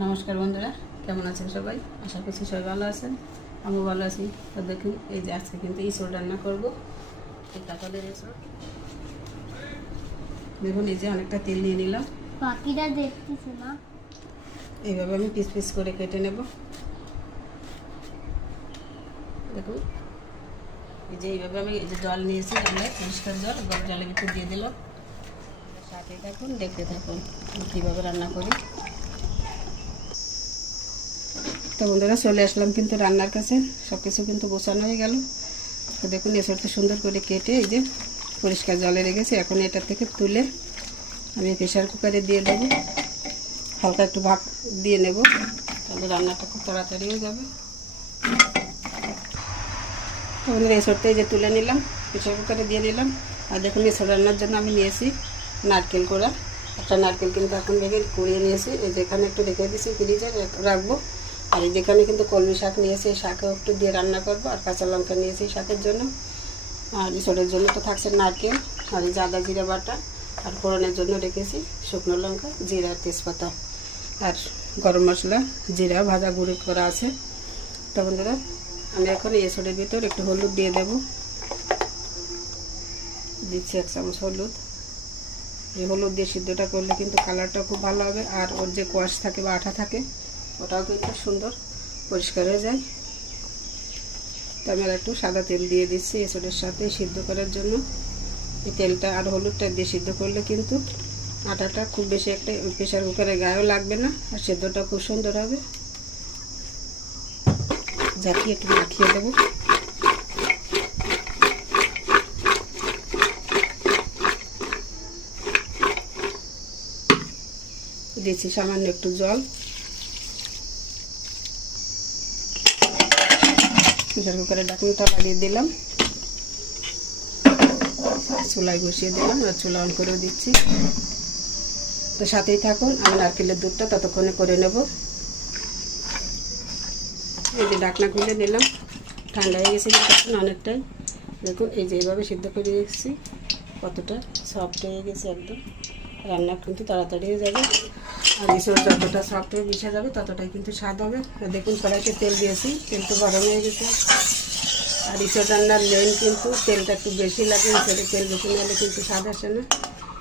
নমস্কার বন্ধুরা, কেমন আছেন সবাই? আশা করছি সবাই ভালো আছেন, আমিও ভালো আছি। তো দেখুন, এই যে আজকে কিন্তু ইঁচড় রান্না করবো। এই কাঁঠালের ইঁচড় দেখুন, এই যে অনেকটা তেল নিয়ে নিলাম। বাকিটা দেখতেছি না। এইভাবে আমি পিস পিস করে কেটে নেব। দেখুন, এই যে এইভাবে আমি এই যে জল নিয়েছি, আমরা পরিষ্কার জল গরম জলের ভিতরে দিয়ে দিলাম। সাথে থাকুন, দেখতে থাকুন কীভাবে রান্না করি। তো বন্ধুরা, চলে আসলাম কিন্তু রান্নার কাছে। সব কিছু কিন্তু গোছানো হয়ে গেল। তো দেখুন, এসবটা সুন্দর করে কেটে এই যে পরিষ্কার জলে রেখেছি। এখন এটা থেকে তুলে আমি প্রেশার কুকারে দিয়ে দেবো। হালকা একটু ভাপ দিয়ে নেব, তাহলে রান্নাটা খুব তাড়াতাড়ি হয়ে যাবে। তো বন্ধুরা, এসবটা এই যে তুলে নিলাম, প্রেশার কুকারে দিয়ে নিলাম। আর দেখুন, এসব রান্নার জন্য আমি নিয়েছি নারকেল কোড়া। একটা নারকেল কিন্তু এখন ভেঙে কুড়িয়ে নিয়েছি। এই যেখানে একটু রেখে দিয়েছি, ফ্রিজে রাখবো। আর এই যেখানে কিন্তু কলমি শাক নিয়েছি, এই শাকও একটু দিয়ে রান্না করবো। আর কাঁচা লঙ্কা নিয়েছি শাকের জন্য। আর ইঁচড়ের জন্য তো থাকছে নারকেল আর এই আদা জিরা বাটা। আর ফোড়নের জন্য রেখেছি শুকনো লঙ্কা, জিরা, তেজপাতা আর গরম মশলা, জিরা ভাজা গুঁড়ো করা আছে। তো বন্ধুরা, আমি এখন এই ইঁচড়ের ভিতর একটু হলুদ দিয়ে দেব। দিচ্ছি 1 চামচ হলুদ। এই হলুদ দিয়ে সিদ্ধটা করলে কিন্তু কালারটা খুব ভালো হবে। আর ওর যে কোয়াশ থাকে বা আঠা থাকে, ওটাও কিন্তু সুন্দর পরিষ্কার হয়ে যায়। তো আমি আর একটু সাদা তেল দিয়ে দিচ্ছি এসবের সাথে সিদ্ধ করার জন্য। এই তেলটা আর হলুদটা দিয়ে সিদ্ধ করলে কিন্তু আটাটা খুব বেশি একটা প্রেশার কুকারে গায়েও লাগবে না, আর সিদ্ধটা খুব সুন্দর হবে। ঝাঁকিয়ে একটু মাখিয়ে দেবো। দিচ্ছি সামান্য একটু জল। প্রেশার কুকারের ঢাকনাটা লাগিয়ে দিলাম, চুলায় বসিয়ে দিলাম আর চুলা অন করেও দিচ্ছি। তো সাথেই থাকুন, আমি নারকেলের দুধটা ততক্ষণে করে নেব। এই যে ঢাকনা খুলে নিলাম, ঠান্ডা হয়ে গেছে তখন অনেকটাই। দেখুন, এই যে এইভাবে সিদ্ধ করে রেখেছি, কতটা সফট হয়ে গেছে একদম। রান্না কিন্তু তাড়াতাড়ি হয়ে যাবে। আর ইঁচড় যতটা সফট হয়ে মিশে যাবে ততটাই কিন্তু স্বাদ হবে। দেখুন, কড়াইতে তেল দিয়েছি, তেল তো গরম হয়ে গেছে। আর ইঁচড় রান্নার মেন কিন্তু তেলটা একটু বেশি লাগে। ইঁচড়ে তেল বেশি নিলে কিন্তু স্বাদ আসে না।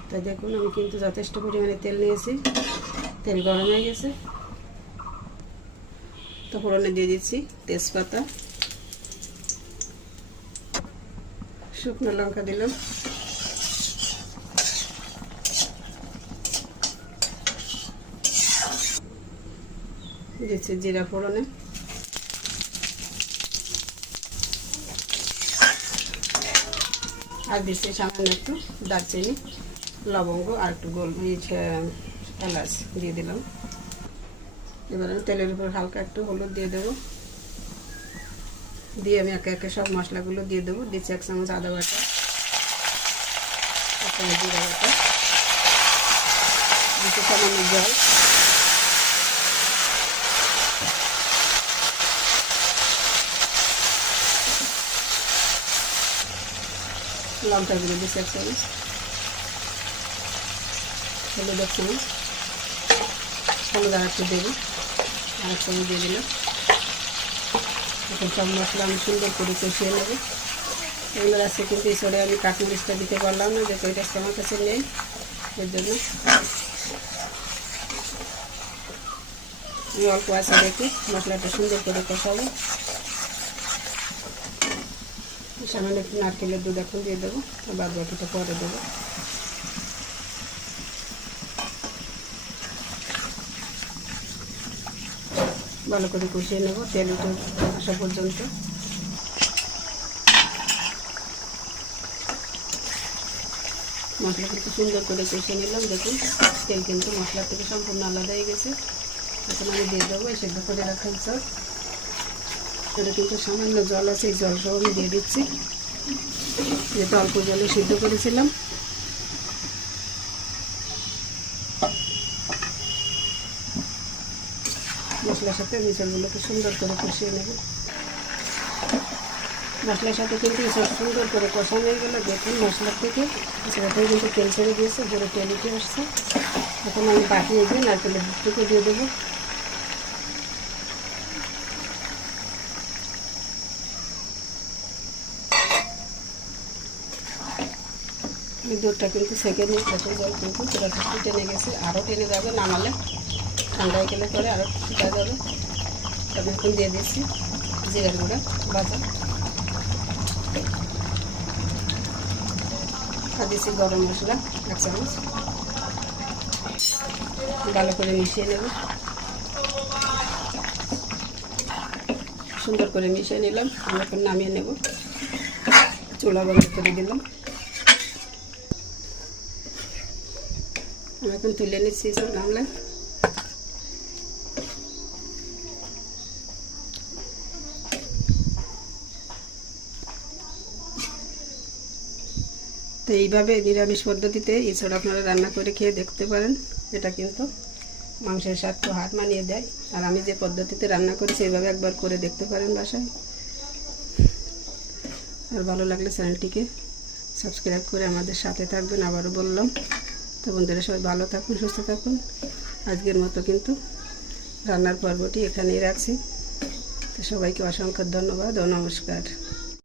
তো দেখুন, আমি কিন্তু যথেষ্ট পরিমাণে তেল নিয়েছি। তেল গরম হয়ে গেছে। তো ফোড়নে দিয়ে দিচ্ছি তেজপাতা, শুকনো লঙ্কা দিলাম, দিচ্ছি জিরা ফোড়নে, আর দিচ্ছি সামান্য একটু দারচিনি, লবঙ্গ আর একটু গোলমরিচ, এলাচ দিয়ে দিলাম। এবার আমি তেলের উপর হালকা একটু হলুদ দিয়ে দেবো। দিয়ে আমি একে একে সব মশলাগুলো দিয়ে দেবো। দিচ্ছি 1 চামচ আদা বাটা, 1 চামচ জিরা বাটা, দিচ্ছি সামান্য জল, লঙ্কা গুঁড়ো দিচ্ছি 1 চামচ, হলুদ 1 চামচ, হলুদ আর একটু দেবো, আর 1 চামচ দিয়ে দিলাম। এখন সব মশলা আমি সুন্দর করে কষিয়ে নেব। এগুলো আছে কিন্তু ইঁচড়ে আমি কাঁচমরিচটা দিতে পারলাম না, যে ওইটা আমার কাছে নেই, এর জন্য আমি অল্প আছে রেখে মশলাটা সুন্দর করে কষাবো। সামান্য একটু নারকেলের দুধ এখন দিয়ে দেবো, বাদ বাকিটা পরে দেবো। ভালো করে কষিয়ে নেব তেল উঠে আসা পর্যন্ত। মশলা কিন্তু সুন্দর করে কষিয়ে নিলাম। দেখুন, তেল কিন্তু মশলা থেকে সম্পূর্ণ আলাদা হয়ে গেছে। এখন আমি দিয়ে দেবো এই সেদ্ধ করে রাখা ইঁচড়। এটা কিন্তু সামান্য জল আছে, এই জল সহ আমি দিয়ে দিচ্ছি, যেটা অল্প জলে সিদ্ধ করেছিলাম। মশলার সাথে ইঁচড়গুলোকে সুন্দর করে কষিয়ে নেব। মশলার সাথে কিন্তু ইঁচড় সুন্দর করে কষানো হয়ে গেলে দেখুন, মশলার থেকে ইঁচড়টাই কিন্তু তেল ছেড়ে দিয়েছে, ধরে তেল উঠে আসছে। এখন আমি বাকি এই যে নারকেলের দুধটুকু দিয়ে দেবো। এই দুধটা কিন্তু সেকে নিয়ে ফেটে জল কিন্তু পুরো একটু টেনে গেছে, আরও টেনে যাবে, নামালে ঠান্ডা হয়ে গেলে পরে আরও ফুটা যাবে। আমি এখন দিয়ে দিচ্ছি জিরার গুঁড়া ভাজা, আর দিচ্ছি গরম মশলা 1 চামচ, ভালো করে মিশিয়ে নেব। সুন্দর করে মিশিয়ে নিলাম, আমি এখন নামিয়ে নেব। চুলা বন্ধ করে দিলাম, আমি এখন তুলে নিচ্ছি সব গামলায়। তো এইভাবে নিরামিষ পদ্ধতিতে এছাড়া আপনারা রান্না করে খেয়ে দেখতে পারেন। এটা কিন্তু মাংসের স্বাদ তো হার মানিয়ে দেয়। আর আমি যে পদ্ধতিতে রান্না করি সেইভাবে একবার করে দেখতে পারেন বাসায়। আর ভালো লাগলে চ্যানেলটিকে সাবস্ক্রাইব করে আমাদের সাথে থাকবেন। আবারও বললাম, তো বন্ধুরা সবাই ভালো থাকুন, সুস্থ থাকুন। আজকের মতো কিন্তু রান্নার পর্বটি এখানেই রাখছি। তো সবাইকে অসংখ্য ধন্যবাদ ও নমস্কার।